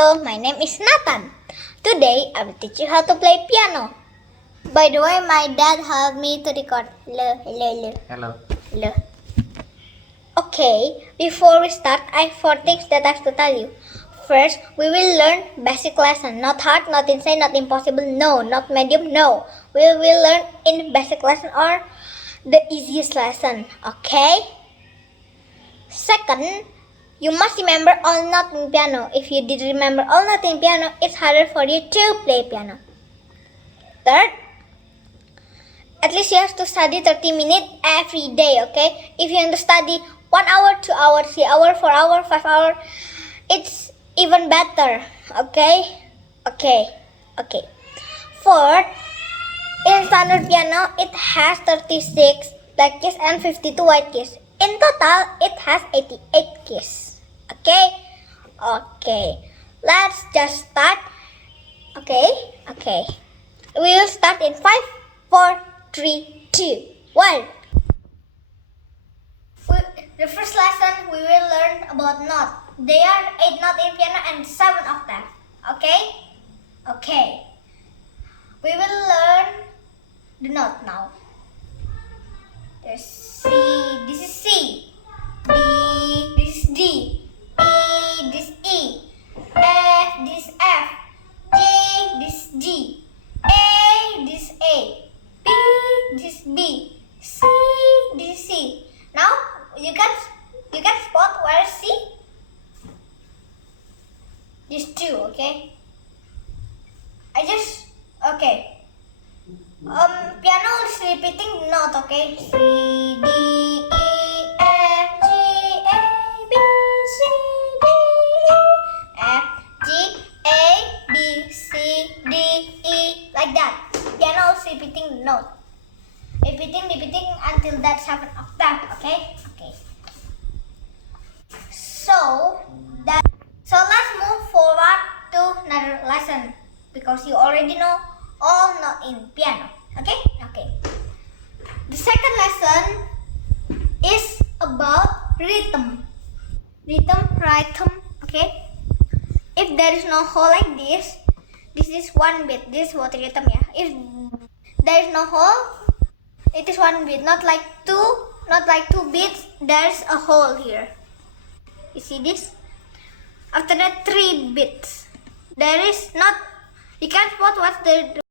Hello, my name is Nathan. Today, I will teach you how to play piano. By the way, my dad helped me to record. Hello. Okay, before we start, I have 4 things that I have to tell you. First, we will learn basic lesson. Not hard, not insane, not impossible, no. Not medium, no. We will learn in basic lesson or the easiest lesson. Okay? Second, you must remember all notes in piano. If you did remember all notes in piano, it's harder for you to play piano. Third, at least you have to study 30 minutes every day, okay? If you want to study 1 hour, 2 hours, 3 hours, 4 hours, 5 hours, it's even better, okay? Okay. Fourth, in standard piano, it has 36 black keys and 52 white keys. In total, it has 88 keys. Okay. Let's just start. Okay. We will start in 5, 4, 3, 2, 1. The first lesson we will learn about notes. There are 8 notes in piano and 7 octaves. Okay. We will learn the note now. There's C. This is C. D. This is D. E. This is E. F. This is F. G. This is G. A. This is A. B. This is B. C. This is C. Now you can spot where is C. These 2, okay? Piano is repeating note, okay? C, D, E, F, G, A, B, C, D, E, F, G, A, B, C, D, E, like that. Piano is repeating note. Repeating until that 7 octave, okay? So let's move forward to another lesson because you already know all notes in piano. Okay. The second lesson is about rhythm. Okay. If there is no hole like this is 1 beat. This is what rhythm, yeah. If there is no hole, it is 1 beat. Not like 2 beats. There's a hole here. You see this? After that 3 beats. There is not. You can't spot what's the